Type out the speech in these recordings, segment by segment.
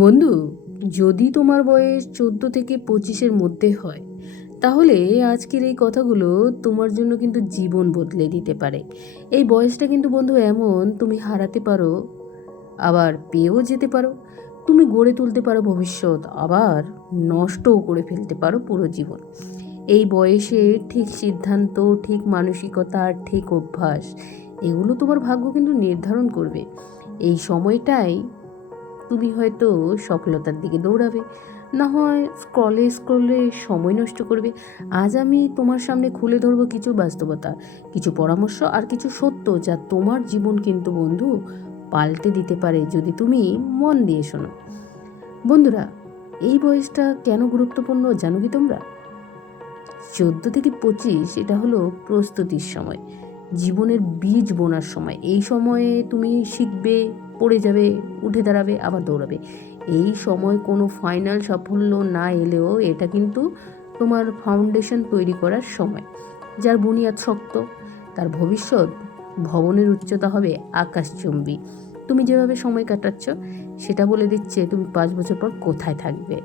বন্ধু, যদি তোমার বয়স 14 থেকে 25-এর মধ্যে হয়, তাহলে আজকের এই কথাগুলো তোমার জন্য কিন্তু জীবন বদলে দিতে পারে। এই বয়সটা কিন্তু বন্ধু এমন, তুমি হারাতে পারো, আবার পেয়েও যেতে পারো। তুমি গড়ে তুলতে পারো ভবিষ্যৎ, আবার নষ্টও করে ফেলতে পারো পুরো জীবন। এই বয়সে ঠিক সিদ্ধান্ত, ঠিক মানসিকতা আর ঠিক অভ্যাস, এগুলো তোমার ভাগ্য কিন্তু নির্ধারণ করবে। এই সময়টাই তুমি হয়তো সফলতার দিকে দৌড়াবে, না হয় স্ক্রলে স্ক্রলে সময় নষ্ট করবে। আজ আমি তোমার সামনে খুলে ধরবো কিছু বাস্তবতা, কিছু পরামর্শ আর কিছু সত্য, যা তোমার জীবন কিন্তু বন্ধু পাল্টে দিতে পারে যদি তুমি মন দিয়ে শোনো। বন্ধুরা, এই বয়সটা কেন গুরুত্বপূর্ণ জানো কি তোমরা? 14 থেকে 25 এটা হলো প্রস্তুতির সময়, জীবনের বীজ বোনার সময়। এই সময়ে তুমি শিখবে, পড়ে যাবে, উঠে দাঁড়াবে, আবার দৌড়াবে। এই সময় কোনো ফাইনাল সাফল্য না এলেও এটা কিন্তু তোমার ফাউন্ডেশন তৈরি করার সময়। যার বুনিয়াদ শক্ত, তার ভবিষ্যৎ ভবনের উচ্চতা হবে আকাশচুম্বী। তুমি যেভাবে সময় কাটাচ্ছ সেটা বলে দিচ্ছে তুমি 5 বছর পর কোথায় থাকবে।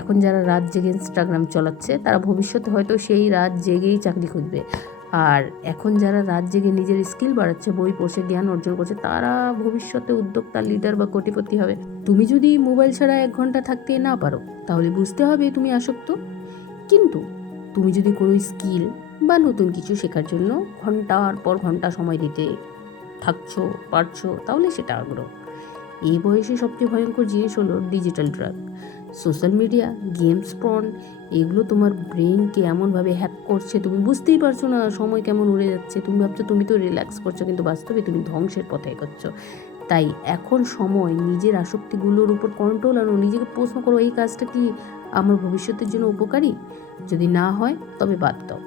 এখন যারা রাত জেগে ইনস্টাগ্রাম চালাচ্ছে, তারা ভবিষ্যতে হয়তো সেই রাত জেগেই চাকরি খুঁজবে। আর এখন যারা রাত জেগে নিজের স্কিল বাড়াচ্ছে, বই পড়ছে, জ্ঞান অর্জন করছে, তারা ভবিষ্যতে উদ্যোক্তা, লিডার বা কোটিপতি হবে। তুমি যদি মোবাইল ছাড়া 1 ঘন্টা থাকতে না পারো, তাহলে বুঝতে হবে তুমি আসক্ত। কিন্তু তুমি যদি কোনো স্কিল বা নতুন কিছু শেখার জন্য ঘন্টার পর ঘন্টা সময় দিতে থাকছো, পারছো, তাহলে সেটা আগ্রহ। এই বয়সে সবচেয়ে ভয়ঙ্কর জিনিস হলো digital drug, social media, games, porn. এগুলো তোমার ব্রেনকে এমনভাবে হ্যাক করছে, তুমি বুঝতেই পারছো না সময় কেমন উড়ে যাচ্ছে। তুমি ভাবছো তুমি তো রিল্যাক্স করছো, কিন্তু বাস্তবে তুমি ধ্বংসের পথে এগোচ্ছো। তাই এখন সময় নিজের আসক্তিগুলোর উপর কন্ট্রোল আনো। নিজেকে প্রশ্ন করো, এই কাজটা কি আমার ভবিষ্যতের জন্য উপকারী? যদি না হয় তবে বাদ দাও।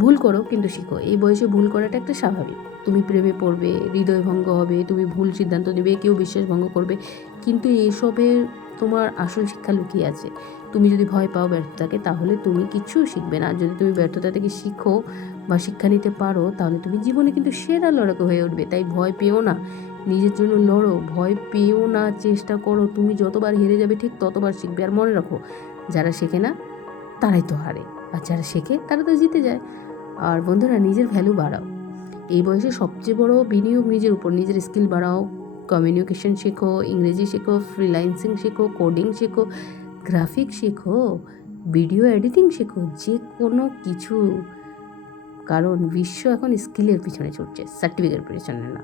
ভুল করো কিন্তু শিখো। এই বয়সে ভুল করাটা একটা স্বাভাবিক। তুমি প্রেমে পড়বে, হৃদয় ভঙ্গ হবে, তুমি ভুল সিদ্ধান্ত নেবে, কেউ বিশ্বাস ভঙ্গ করবে, কিন্তু এসবের তোমার আসল শিক্ষা লুকিয়ে আছে। তুমি যদি ভয় পাও ব্যর্থতাকে, তাহলে তুমি কিচ্ছু শিখবে না। যদি তুমি ব্যর্থতা থেকে শিখো বা শিক্ষা নিতে পারো, তাহলে তুমি জীবনে কিন্তু সেরা লড়াকু হয়ে উঠবে। তাই ভয় পেও না, নিজের জন্য লড়ো। ভয় পেও না, চেষ্টা করো। তুমি যতবার হেরে যাবে ঠিক ততবার শিখবে। আর মনে রাখো, যারা শেখে না তারাই তো হারে, আর যারা শেখে তারা তো জিতে যায়। আর বন্ধুরা, নিজের ভ্যালু বাড়াও। এই বয়সে সবচেয়ে বড় বিনিয়োগ নিজের উপর। নিজের স্কিল বাড়াও, কমিউনিকেশন শেখো, ইংরেজি শেখো, ফ্রিল্যান্সিং শেখো, কোডিং শেখো, গ্রাফিক শেখো, ভিডিও এডিটিং শেখো, যে কোনো কিছু। কারণ বিশ্ব এখন স্কিলের পিছনে ছুটছে, সার্টিফিকেটের পিছনে না।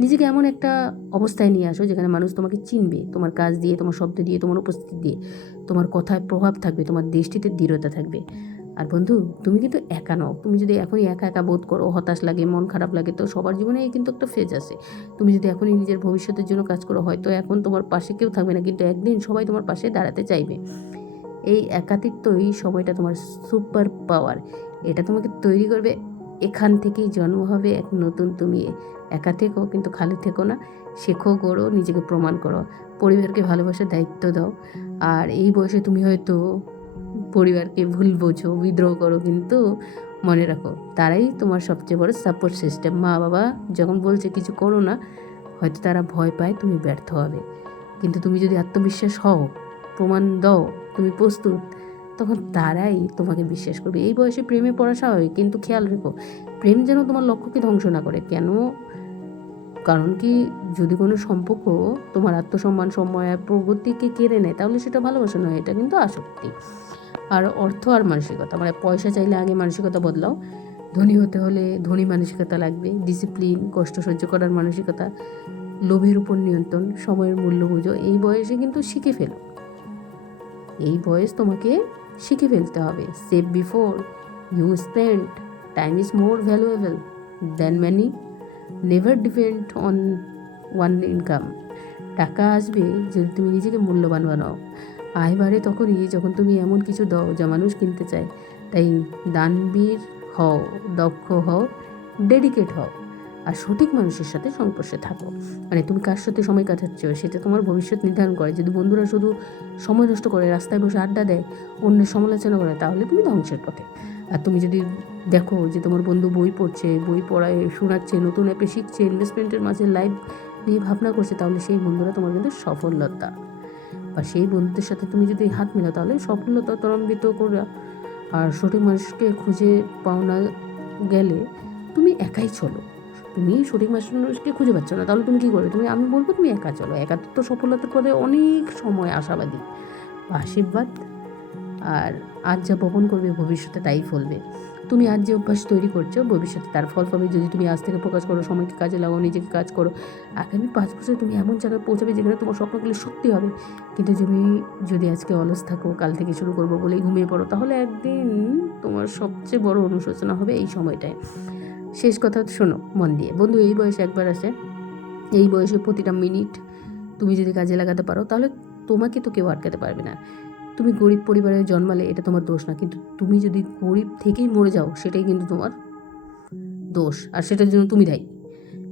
নিজেকে এমন একটা অবস্থায় নিয়ে আসো যেখানে মানুষ তোমাকে চিনবে, তোমার কাজ দিয়ে, তোমার শব্দ দিয়ে, তোমার উপস্থিতি দিয়ে। তোমার কথায় প্রভাব থাকবে, তোমার দৃষ্টিতে দৃঢ়তা থাকবে। আর বন্ধু, তুমি কিন্তু একা নও। তুমি যদি এখনই একা একা বোধ করো, হতাশ লাগে, মন খারাপ লাগে, তো সবার জীবনে কিন্তু একটা ফেজ আসে। তুমি যদি এখনই নিজের ভবিষ্যতের জন্য কাজ করো, হয়তো এখন তোমার পাশে কেউ থাকবে না, কিন্তু একদিন সবাই তোমার পাশে দাঁড়াতে চাইবে। এই একাকিত্বই সময়টা তোমার সুপার পাওয়ার। এটা তোমাকে তৈরি করবে। এখান থেকেই জন্ম হবে এক নতুন তুমি। একা থেকো কিন্তু খালি থেকো না। শেখো, গড়ো, নিজেকে প্রমাণ করো, পরিবারকে ভালোবাসার দায়িত্ব দাও। আর এই বয়সে তুমি হয়তো পরিবারকে ভুল বোঝো, বিদ্রোহ করো, কিন্তু মনে রাখো তারাই তোমার সবচেয়ে বড় সাপোর্ট সিস্টেম। মা বাবা যখন বলছে কিছু করো না, হয়তো তারা ভয় পায় তুমি ব্যর্থ হবে, কিন্তু তুমি যদি আত্মবিশ্বাস হও, প্রমাণ দাও তুমি প্রস্তুত, তখন তারাই তোমাকে বিশ্বাস করবে। এই বয়সে প্রেমে পড়া স্বাভাবিক, কিন্তু খেয়াল রেখো প্রেম যেন তোমার লক্ষ্যকে ধ্বংস না করে। কেন? কারণ কি, যদি কোনো সম্পর্ক তোমার আত্মসম্মান, সময় আর প্রগতিকে কেড়ে নেয়, তাহলে সেটা ভালোবাসা নয়, এটা কিন্তু আসক্তি। আর অর্থ আর মানসিকতা, মানে পয়সা চাইলে আগে মানসিকতা বদলাও। ধনী হতে হলে ধনী মানসিকতা লাগবে, ডিসিপ্লিন, কষ্ট সহ্য করার মানসিকতা, লোভের উপর নিয়ন্ত্রণ, সময়ের মূল্য বুঝো। এই বয়সে কিন্তু শিখে ফেলো। এই বয়স তোমাকে শিখে ফেলতে হবে। Save before you spend, time is more valuable than money, never depend on one income. টাকা আসবে যদি তুমি নিজেকে মূল্যবান বানাও। আয় বাড়ে তখনই যখন তুমি এমন কিছু দাও যা মানুষ কিনতে চায়। তাই দানবীর হও, দক্ষ হও, ডেডিকেট হও, আর সঠিক মানুষের সাথে সংস্পর্শে থাকো। মানে তুমি কার সাথে সময় কাটাচ্ছ সেটা তোমার ভবিষ্যৎ নির্ধারণ করে। যদি বন্ধুরা শুধু সময় নষ্ট করে, রাস্তায় বসে আড্ডা দেয়, অন্যের সমালোচনা করে, তাহলে তুমি ধ্বংসের পথে। আর তুমি যদি দেখো যে তোমার বন্ধু বই পড়ছে, বই পড়ায় শোনাচ্ছে, নতুন অ্যাপে শিখছে, ইনভেস্টমেন্টের মাঝে লাইভ নিয়ে ভাবনা করছে, তাহলে সেই বন্ধুরা তোমার কিন্তু সফলতা। বা সেই বন্ধুদের সাথে তুমি যদি হাত মেলাও তাহলে সফলতা ত্বরান্বিত করা। আর সঠিক মানুষকে খুঁজে পাও না গেলে তুমি একাই চলো। তুমি সঠিক মানুষকে খুঁজে পাচ্ছ না, তাহলে তুমি কী করবে? আমি বলবো তুমি একা চলো। একাত্ম সফলতার পথে অনেক সময় আশাবাদী বা আশীর্বাদ। আর আজ যা বপন করবে ভবিষ্যতে তাই ফলবে। তুমি আজ যে অভ্যাস তৈরি করছো ভবিষ্যতে তার ফল পাবে যদি তুমি আজ থেকে ফোকাস করো, সময়কে কাজে লাগাও, নিজেকে কাজ করো। আগামী 5 বছরে তুমি এমন জায়গায় পৌঁছাবে যেখানে তোমার স্বপ্নগুলো সত্যি হবে। কিন্তু তুমি যদি আজকে অলস থাকো, কাল থেকে শুরু করবো বলেই ঘুমিয়ে পড়ো, তাহলে একদিন তোমার সবচেয়ে বড় অনুশোচনা হবে এই সময়টায়। শেষ কথা শোনো মন দিয়ে, বন্ধু এই বয়সে একবার আসে। এই বয়সে প্রতিটা মিনিট তুমি যদি কাজে লাগাতে পারো তাহলে তোমাকে তো কেউ আটকাতে পারবে না। তুমি গরিব পরিবারে জন্মালে এটা তোমার দোষ না, কিন্তু তুমি যদি গরিব থেকেই মরে যাও সেটাই কিন্তু তোমার দোষ, আর সেটার জন্য তুমি দায়ী।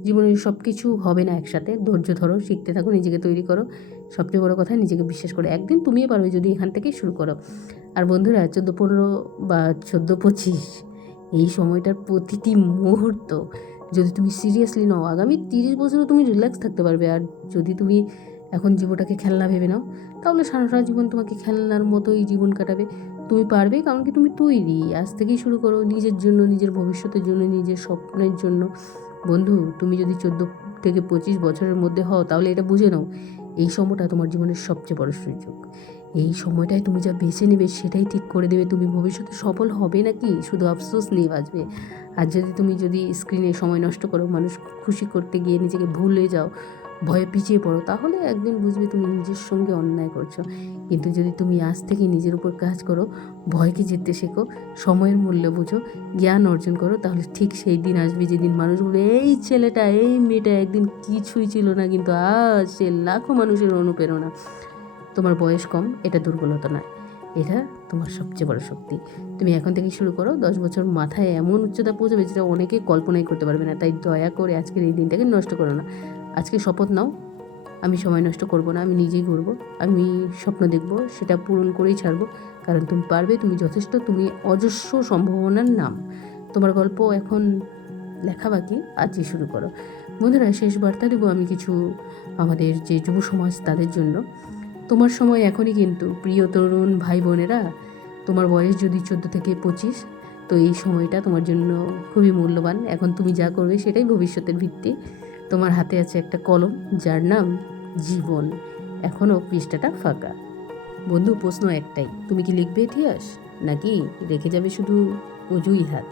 জীবনের সব কিছু হবে না একসাথে। ধৈর্য ধরো, শিখতে থাকো, নিজেকে তৈরি করো। সবচেয়ে বড় কথা নিজেকে বিশ্বাস করো, একদিন তুমিও পারবে যদি এখান থেকেই শুরু করো। আর বন্ধুরা 14-15 বা 14-25 এই সময়টার প্রতিটি মুহূর্ত যদি তুমি সিরিয়াসলি নাও, আগামী 30 বছরও তুমি রিল্যাক্স থাকতে পারবে। আর যদি তুমি এখন জীবনটাকে খেলনা ভেবে নাও তাহলে সারাটা জীবন তোমাকে খেলনার মতোই জীবন কাটাবে। তুমি পারবে, কারণ কি তুমি তৈরি। আজ থেকেই শুরু করো নিজের জন্য, নিজের ভবিষ্যতের জন্য, নিজের স্বপ্নের জন্য। বন্ধু তুমি যদি 14-25 বছরের মধ্যে হও তাহলে এটা বুঝে নাও এই সময়টা তোমার জীবনের সবচেয়ে বড় সুযোগ। এই সময়টায় তুমি যা বেছে নেবে সেটাই ঠিক করে দেবে তুমি ভবিষ্যতে সফল হবে নাকি শুধু আফসোস নিয়ে বাঁচবে। আর যদি স্ক্রিনে সময় নষ্ট করো, মানুষ খুশি করতে গিয়ে নিজেকে ভুলে যাও, ভয়ে পিছিয়ে পড়ো, তাহলে একদিন বুঝবে তুমি নিজের সঙ্গে অন্যায় করছো। কিন্তু যদি তুমি আজ থেকে নিজের উপর কাজ করো, ভয়কে জিততে শেখো, সময়ের মূল্য বুঝো, জ্ঞান অর্জন করো, তাহলে ঠিক সেই দিন আসবে যেদিন মানুষ বলবে এই ছেলেটা, এই মেয়েটা একদিন কিছুই ছিল না, কিন্তু আজ সে লাখো মানুষের অনুপ্রেরণা। তোমার বয়স কম এটা দুর্বলতা নয়, এটা তোমার সবচেয়ে বড় শক্তি। তুমি এখন থেকেই শুরু করো, 10 বছর মাথায় এমন উচ্চতা পৌঁছাবে যেটা অনেকে কল্পনাই করতে পারবে না। তাই দয়া করে আজকের এই দিনটাকে নষ্ট করো না। আজকে শপথ নাও, আমি সময় নষ্ট করব না, আমি নিজেই ঘুরবো, আমি স্বপ্ন দেখব, সেটা পূরণ করেই ছাড়বো। কারণ তুমি পারবে, তুমি যথেষ্ট, তুমি অজস্র সম্ভাবনার নাম। তোমার গল্প এখন লেখা বাকি, আজই শুরু করো। বন্ধুরা শেষ বার্তা দেবো আমি কিছু আমাদের যে যুব সমাজ তাদের জন্য। তোমার সময় এখনই কিন্তু, প্রিয় তরুণ ভাই বোনেরা। তোমার বয়স যদি 14-25, তো এই সময়টা তোমার জন্য খুবই মূল্যবান। এখন তুমি যা করবে সেটাই ভবিষ্যতের ভিত্তি। তোমার হাতে আছে একটা কলম যার নাম জীবন, এখনও পৃষ্ঠাটা ফাঁকা। বন্ধু প্রশ্ন একটাই, তুমি কি লিখবে ইতিহাস, নাকি রেখে যাবে শুধু অজুই হাত?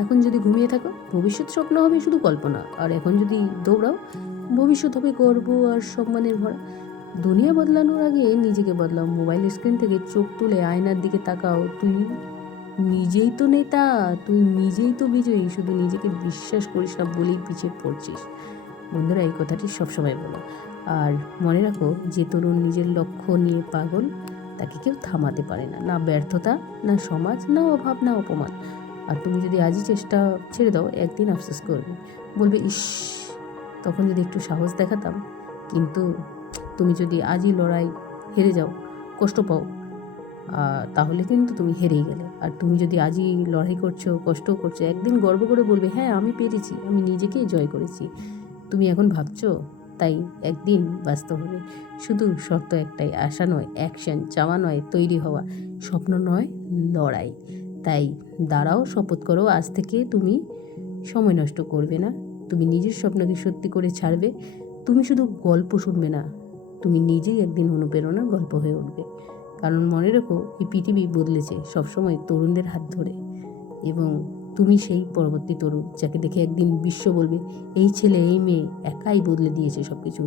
এখন যদি ঘুমিয়ে থাকো ভবিষ্যৎ স্বপ্ন হবে শুধু কল্পনা, আর এখন যদি দৌড়াও ভবিষ্যৎ হবে গর্ব আর সম্মানের ভরা। দুনিয়া বদলানোর আগে নিজেকে বদলাও। মোবাইল স্ক্রিন থেকে চোখ তুলে আয়নার দিকে তাকাও, তুই নিজেই তো নেতা, তুই নিজেই তো বিজয়ী, শুধু নিজেকে বিশ্বাস করিস না বলেই পিছিয়ে পড়ছিস। বন্ধুরা এই কথাটি সবসময় বলো। আর মনে রাখো, যে তরুণ নিজের লক্ষ্য নিয়ে পাগল তাকে কেউ থামাতে পারে না, না ব্যর্থতা, না সমাজ, না অভাব, না অপমান। আর তুমি যদি আজই চেষ্টা ছেড়ে দাও একদিন আফসোস করবে, বলবে ইস, তখন যদি একটু সাহস দেখাতাম। কিন্তু তুমি যদি আজই লড়াই হেরে যাও, কষ্ট পাও, তাহলে কিন্তু তুমি হেরেই গেলে। আর তুমি যদি আজই লড়াই করছো, কষ্টও করছো, একদিন গর্ব করে বলবে হ্যাঁ আমি পেরেছি, আমি নিজেকেই জয় করেছি। তুমি এখন ভাবছো, তাই একদিন বাস্তব হবে। শুধু শর্ত একটাই, আশা নয় অ্যাকশন, চাওয়া নয় তৈরি হওয়া, স্বপ্ন নয় লড়াই। তাই দাঁড়াও, শপথ করো আজ থেকে তুমি সময় নষ্ট করবে না, তুমি নিজের স্বপ্নকে সত্যি করে ছাড়বে। তুমি শুধু গল্প শুনবে না, তুমি নিজেই একদিন অনুপ্রেরণার গল্প হয়ে উঠবে। কারণ মনে রেখো, এই পৃথিবী বদলেছে সবসময় তরুণদের হাত ধরে, এবং তুমি সেই পরবর্তী তরুণ যাকে দেখে একদিন বিশ্ব বলবে এই ছেলে এই মেয়ে একাই বদলে দিয়েছে সব কিছু।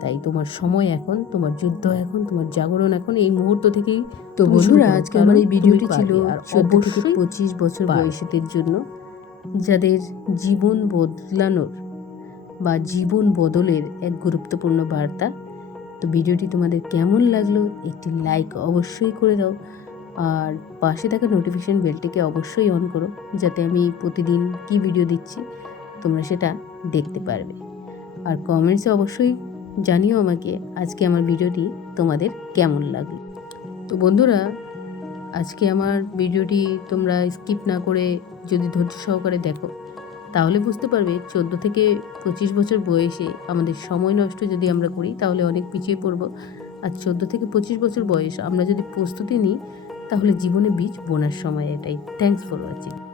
তাই তোমার সময় এখন, তোমার যুদ্ধ এখন, তোমার জাগরণ এখন, এই মুহূর্ত থেকেই। তো বন্ধুরা আজকে আমার এই ভিডিওটি ছিল 14-25 বছর বয়সীদের জন্য, যাদের জীবন বদলানোর বা জীবন বদলের এক গুরুত্বপূর্ণ বার্তা। তো ভিডিওটি তোমাদের কেমন লাগলো একটি লাইক অবশ্যই করে দাও, আর পাশে থাকা নোটিফিকেশান বেলটিকে অবশ্যই অন করো, যাতে আমি প্রতিদিন কী ভিডিও দিচ্ছি তোমরা সেটা দেখতে পারবে। আর কমেন্টসে অবশ্যই জানিও আমাকে আজকে আমার ভিডিওটি তোমাদের কেমন লাগলো। তো বন্ধুরা আজকে আমার ভিডিওটি তোমরা স্কিপ না করে যদি ধৈর্য সহকারে দেখো তাহলে বুঝতে পারবে 14-25 বছর বয়সে আমাদের সময় নষ্ট যদি আমরা করি তাহলে অনেক পিছিয়ে পড়ব। আর 14 থেকে 25 বছর বয়স আমরা যদি প্রস্তুতি নিই তাহলে জীবনে বীজ বোনার সময় এটাই। Thanks for watching.